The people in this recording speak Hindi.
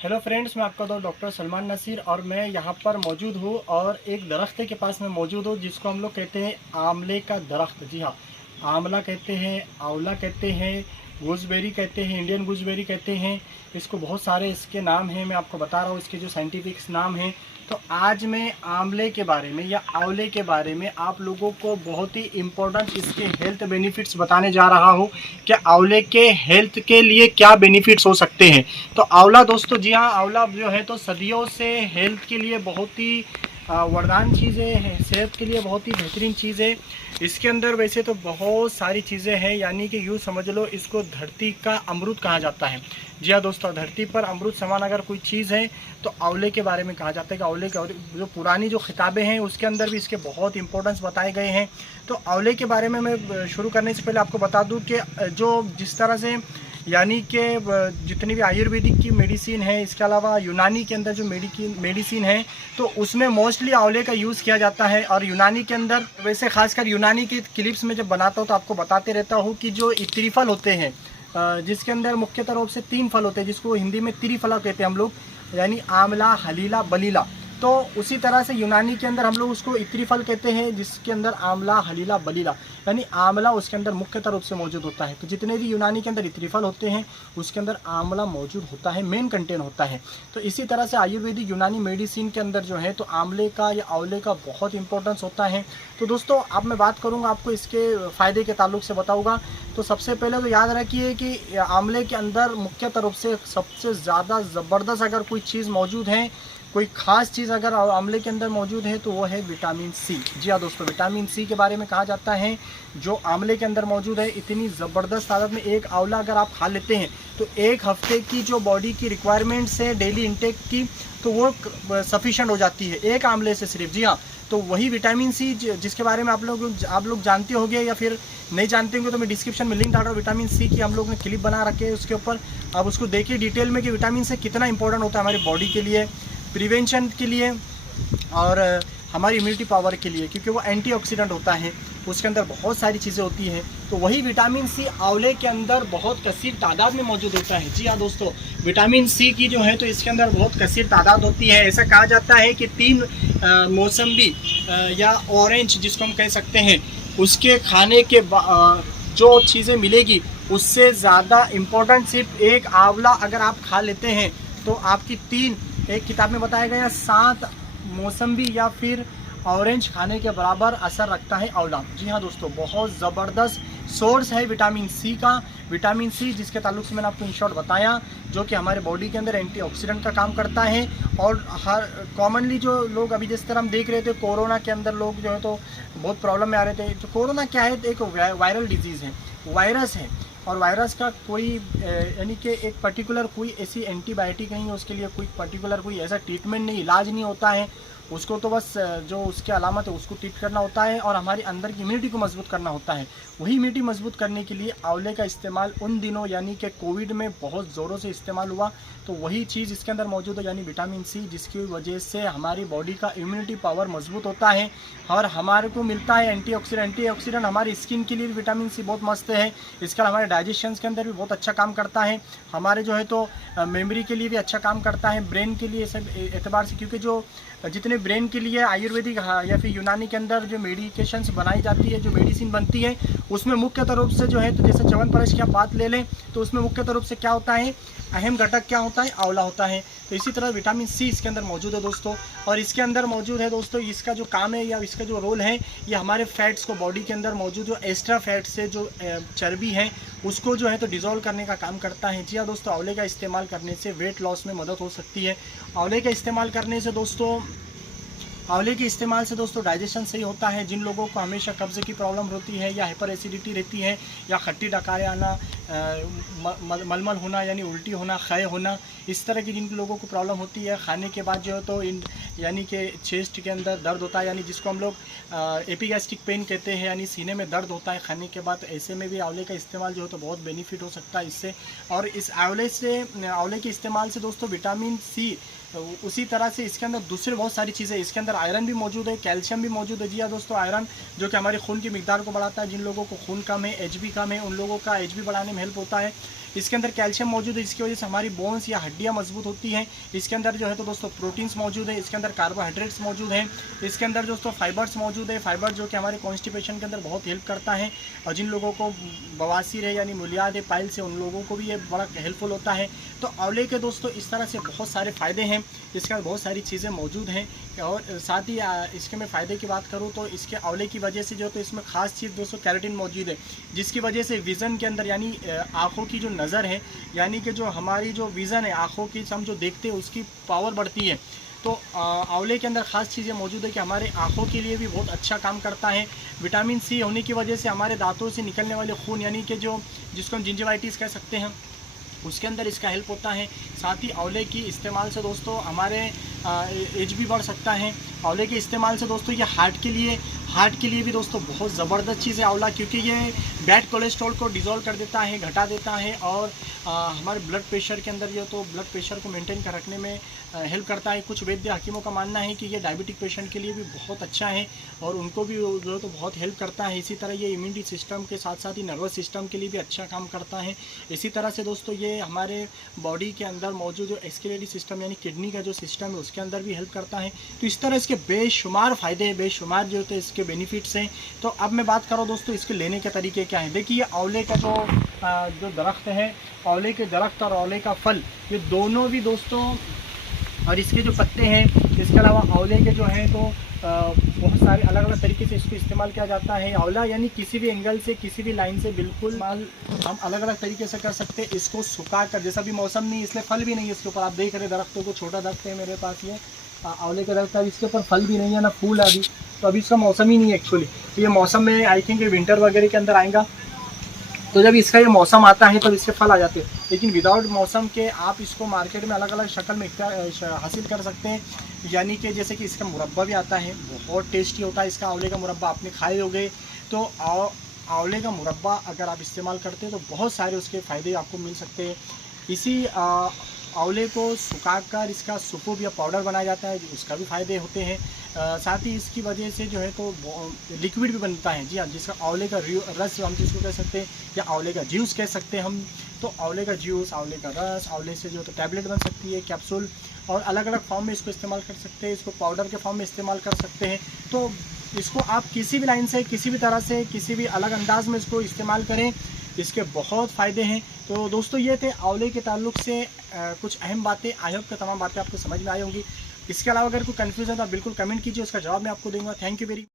हेलो फ्रेंड्स, मैं आपका दोस्त डॉक्टर सलमान नसीर और मैं यहाँ पर मौजूद हूँ और एक दरख्त के पास में मौजूद हूँ जिसको हम लोग कहते हैं आंवले का दरख्त। जी हाँ, आंवला कहते हैं, आंवला कहते हैं, गूसबेरी कहते हैं, इंडियन गूसबेरी कहते हैं। इसको बहुत सारे इसके नाम हैं, मैं आपको बता रहा हूँ इसके जो साइंटिफिक नाम हैं। तो आज मैं आंवले के बारे में या आंवले के बारे में आप लोगों को बहुत ही इम्पोर्टेंट इसके हेल्थ बेनिफिट्स बताने जा रहा हूँ कि आंवले के हेल्थ के लिए क्या बेनिफिट्स हो सकते हैं। तो आंवला दोस्तों, जी हाँ, आंवला जो है तो सदियों से हेल्थ के लिए बहुत ही वरदान चीज़ है, सेहत के लिए बहुत ही बेहतरीन चीज़ है। इसके अंदर वैसे तो बहुत सारी चीज़ें हैं, यानी कि यूँ समझ लो इसको धरती का अमृत कहा जाता है। जी हाँ दोस्तों, धरती पर अमृत समान अगर कोई चीज़ है तो आंवले के बारे में कहा जाता है कि आंवले के जो पुरानी जो किताबें हैं उसके अंदर भी इसके बहुत इंपॉर्टेंस बताए गए हैं। तो आंवले के बारे में मैं शुरू करने से पहले आपको बता दूं कि जो जिस तरह से यानी कि जितनी भी आयुर्वेदिक की मेडिसिन है, इसके अलावा यूनानी के अंदर जो मेडिसिन है तो उसमें मोस्टली आंवले का यूज़ किया जाता है। और यूनानी के अंदर वैसे खासकर यूनानी के क्लिप्स में जब बनाता हूँ तो आपको बताते रहता हूँ कि जो त्रिफल होते हैं, जिसके अंदर मुख्यतः रूप से 3 फल होते हैं जिसको हिंदी में त्रिफला कहते हैं हम लोग, यानी आंवला, हलीला, बलीला। तो उसी तरह से यूनानी के अंदर हम लोग उसको त्रिफल कहते हैं जिसके अंदर आंवला, हलीला, बलीला यानी आंवला उसके अंदर मुख्यतः रूप से मौजूद होता है। तो जितने भी यूनानी के अंदर त्रिफल होते हैं उसके अंदर आंवला मौजूद होता है, मेन कंटेंट होता है। तो इसी तरह से आयुर्वेदिक यूनानी मेडिसिन के अंदर जो है तो आंवले का या आंवले का बहुत इंपॉर्टेंस होता है। तो दोस्तों अब मैं बात करूँगा, आपको इसके फ़ायदे के ताल्लुक से बताऊँगा। तो सबसे पहले तो याद रखिए कि आंवले के अंदर मुख्यतः रूप से सबसे ज़्यादा ज़बरदस्त अगर कोई चीज़ मौजूद है, कोई ख़ास चीज़ अगर आंवले के अंदर मौजूद है तो वो है विटामिन सी। जी हाँ दोस्तों, विटामिन सी के बारे में कहा जाता है जो आंवले के अंदर मौजूद है। इतनी ज़बरदस्त हालत में एक आंवला अगर आप खा लेते हैं तो एक हफ्ते की जो बॉडी की रिक्वायरमेंट्स है डेली इंटेक की तो वो सफिशेंट हो जाती है एक आंवले से सिर्फ। जी हाँ, तो वही विटामिन सी जिसके बारे में आप लोग जानते होंगे या फिर नहीं जानते होंगे तो मैं डिस्क्रिप्शन में लिंक डाल रहा हूँ। विटामिन सी की हम लोग ने क्लिप बना रखे है उसके ऊपर, अब उसको देखिए डिटेल में कि विटामिन सी कितना इंपॉर्टेंट होता है हमारी बॉडी के लिए, प्रिवेंशन के लिए और हमारी इम्यूनिटी पावर के लिए, क्योंकि वो एंटीऑक्सीडेंट होता है, उसके अंदर बहुत सारी चीज़ें होती हैं। तो वही विटामिन सी आंवले के अंदर बहुत कसीर तादाद में मौजूद होता है। जी हाँ दोस्तों, विटामिन सी की जो है तो इसके अंदर बहुत कसीर तादाद होती है। ऐसा कहा जाता है कि 3 मौसम्बी या ऑरेंज जिसको हम कह सकते हैं उसके खाने के जो चीज़ें मिलेगी उससे ज़्यादा इम्पोर्टेंट सिर्फ एक आंवला अगर आप खा लेते हैं तो आपकी 3, एक किताब में बताया गया 7 मौसम्बी या फिर ऑरेंज खाने के बराबर असर रखता है आंवला। जी हाँ दोस्तों, बहुत ज़बरदस्त सोर्स है विटामिन सी का। विटामिन सी जिसके ताल्लुक से मैंने आपको इन शॉर्ट बताया, जो कि हमारे बॉडी के अंदर एंटीऑक्सीडेंट का काम करता है। और हर कॉमनली जो लोग अभी जिस तरह हम देख रहे थे कोरोना के अंदर लोग जो है तो बहुत प्रॉब्लम में आ रहे थे। तो कोरोना क्या है, एक वायरल डिजीज़ है, वायरस है। और वायरस का कोई यानी कि एक पर्टिकुलर कोई ऐसी एंटीबायोटिक नहीं है, उसके लिए कोई पर्टिकुलर कोई ऐसा ट्रीटमेंट नहीं, इलाज नहीं होता है। उसको तो बस जो उसके अलामत है उसको ट्रीट करना होता है और हमारी अंदर की इम्यूनिटी को मजबूत करना होता है। वही इम्यूनिटी मजबूत करने के लिए आंवले का इस्तेमाल उन दिनों यानी कि कोविड में बहुत ज़ोरों से इस्तेमाल हुआ। तो वही चीज़ इसके अंदर मौजूद है यानी विटामिन सी, जिसकी वजह से हमारी बॉडी का इम्यूनिटी पावर मजबूत होता है और हमारे को मिलता है एंटीऑक्सीडेंट हमारी स्किन के लिए भी विटामिन सी बहुत मस्त है। इसका हमारे डाइजेशन के अंदर भी बहुत अच्छा काम करता है, हमारे जो है तो मेमोरी के लिए भी अच्छा काम करता है, ब्रेन के लिए सब एतबार से, क्योंकि जो जितने ब्रेन के लिए आयुर्वेदिक या फिर यूनानी के अंदर जो मेडिकेशंस बनाई जाती है, जो मेडिसिन बनती है, उसमें मुख्यतः रूप से जो है तो जैसे च्यवनप्राश की आप बात ले लें तो उसमें मुख्यतः रूप से क्या होता है, अहम घटक क्या होता है, आंवला होता है। तो इसी तरह विटामिन सी इसके अंदर मौजूद है दोस्तों। और इसके अंदर मौजूद है दोस्तों, इसका जो काम है या इसका जो रोल है, ये हमारे फैट्स को बॉडी के अंदर मौजूद जो एक्स्ट्रा फैट से जो चर्बी है उसको जो है तो डिज़ोल्व करने का काम करता है। जी हाँ दोस्तों, आंवले का इस्तेमाल करने से वेट लॉस में मदद हो सकती है। आंवले का इस्तेमाल करने से दोस्तों, आंवले के इस्तेमाल से दोस्तों डाइजेशन सही होता है। जिन लोगों को हमेशा कब्ज़ की प्रॉब्लम होती है या हाइपर एसिडिटी रहती है या खट्टी डकारे आना, मलमल होना यानी उल्टी होना, क्षय होना, इस तरह की जिन लोगों को प्रॉब्लम होती है, खाने के बाद जो है तो यानी कि चेस्ट के अंदर दर्द होता है, यानी जिसको हम लोग एपिगैस्ट्रिक पेन कहते हैं, यानी सीने में दर्द होता है खाने के बाद, ऐसे में भी आंवले का इस्तेमाल जो है तो बहुत बेनिफिट हो सकता है इससे। और इस आंवले के इस्तेमाल से दोस्तों विटामिन सी, उसी तरह से इसके अंदर दूसरे बहुत सारी चीज़ें, इसके अंदर आयरन भी मौजूद है, कैल्शियम भी मौजूद है। जी हाँ दोस्तों, आयरन जो कि हमारे खून की मिकदार को बढ़ाता है। जिन लोगों को खून कम है, एचबी कम है, उन लोगों का एचबी बढ़ाने में हेल्प होता है। इसके अंदर कैल्शियम मौजूद है, जिसकी वजह से हमारी बोन्स या हड्डियाँ मजबूत होती हैं। इसके अंदर जो है तो दोस्तों प्रोटीन्स मौजूद है, इसके अंदर कार्बोहाइड्रेट्स मौजूद हैं, इसके अंदर दोस्तों फाइबर्स मौजूद है। फाइबर जो कि हमारे कॉन्स्टिपेशन के अंदर बहुत हेल्प करता है, और जिन लोगों को बवासीर है यानी मूलियात है, पाइल्स है, उन लोगों को भी ये बड़ा हेल्पफुल होता है। तो आंवले के दोस्तों इस तरह से बहुत सारे फ़ायदे हैं, इसके अंदर बहुत सारी चीज़ें मौजूद हैं। और साथ ही इसके मैं फ़ायदे की बात करूँ तो इसके आंवले की वजह से जो तो इसमें ख़ास चीज़ दोस्तों कैरोटीन मौजूद है, जिसकी वजह से विज़न के अंदर यानी आँखों की जो नज़र है, यानी कि जो हमारी जो विज़न है आँखों की, हम जो देखते हैं उसकी पावर बढ़ती है। तो आंवले के अंदर ख़ास चीज़ें मौजूद है कि हमारे आँखों के लिए भी बहुत अच्छा काम करता है। विटामिन सी होने की वजह से हमारे दांतों से निकलने वाले खून यानी कि जो जिसको हम जिंजिवाइटिस कह सकते हैं, उसके अंदर इसका हेल्प होता है। साथ ही आंवले की इस्तेमाल से दोस्तों हमारे एज भी बढ़ सकता है। आंवले के इस्तेमाल से दोस्तों ये हार्ट के लिए भी दोस्तों बहुत ज़बरदस्त चीज़ है आंवला, क्योंकि ये बैड कोलेस्ट्रॉल को डिज़ोल्व कर देता है, घटा देता है, और हमारे ब्लड प्रेशर के अंदर जो तो ब्लड प्रेशर को मेंटेन कर रखने में हेल्प करता है। कुछ वैद्य हकीमों का मानना है कि ये डायबिटिक पेशेंट के लिए भी बहुत अच्छा है और उनको भी जो तो बहुत हेल्प करता है। इसी तरह ये इम्यूनिटी सिस्टम के साथ साथ ही नर्वस सिस्टम के लिए भी अच्छा काम करता है। इसी तरह से दोस्तों ये हमारे बॉडी के अंदर मौजूद जो एक्सक्रीटरी सिस्टम यानी किडनी का जो सिस्टम है उसके अंदर भी हेल्प करता है। तो इस तरह इसके बेशुमार फ़ायदे हैं, बेशुमार जो होते हैं इसके बेनिफिट्स हैं। तो अब मैं बात करूँ दोस्तों इसके लेने के तरीके क्या हैं। देखिए आंवले का जो दरख्त है, आंवले के दरख्त और आंवले का फल, ये दोनों भी दोस्तों, और इसके जो पत्ते हैं, इसके अलावा आंवले के जो हैं तो बहुत सारे अलग अलग तरीके से इसको इस्तेमाल किया जाता है। आंवला यानी किसी भी एंगल से, किसी भी लाइन से बिल्कुल हम अलग अलग तरीके से कर सकते हैं। इसको सुखा कर, जैसा भी मौसम नहीं इसलिए फल भी नहीं है इसके ऊपर, आप देख रहे दरख्तों को, छोटा दरख्त है मेरे पास ये आंवले के दरख्त, इसके ऊपर फल भी नहीं है ना फूल अभी, तो अभी इसका मौसम ही नहीं है एक्चुअली। तो ये मौसम में आई थिंक विंटर वगैरह के अंदर आएगा, तो जब इसका ये मौसम आता है तब इसके फल आ जाते हैं। लेकिन विदाउट मौसम के आप इसको मार्केट में अलग अलग शक्ल में हासिल कर सकते हैं, यानी कि जैसे कि इसका मुरब्बा भी आता है, बहुत टेस्टी होता है इसका आंवले का मुरब्बा, आपने खाए होंगे। तो आंवले का मुरब्बा अगर आप इस्तेमाल करते हैं तो बहुत सारे उसके फ़ायदे आपको मिल सकते हैं। इसी आंवले को सुखाकर इसका सूप या पाउडर बनाया जाता है, उसका भी फ़ायदे होते हैं। साथ ही इसकी वजह से जो है तो लिक्विड भी बनता है, जी हाँ, जिसका आंवले का रस हम जिसको कह सकते हैं, या आंवले का जूस कह सकते हैं हम। तो आंवले का जूस, आंवले का रस, आंवले से जो तो टैबलेट बन सकती है, कैप्सूल, और अलग अलग फॉर्म में इसको इस्तेमाल कर सकते हैं। इसको पाउडर के फॉर्म में इस्तेमाल कर सकते हैं। तो इसको आप किसी भी लाइन से, किसी भी तरह से, किसी भी अलग अंदाज में इसको इस्तेमाल करें, इसके बहुत फ़ायदे हैं। तो दोस्तों ये थे आंवले के ताल्लुक़ से कुछ अहम बातें। आई होप कि तमाम बातें आपको समझ में आई होंगी। इसके अलावा अगर कोई कन्फ्यूज़न है तो आप बिल्कुल कमेंट कीजिए, उसका जवाब मैं आपको दूंगा। Thank you very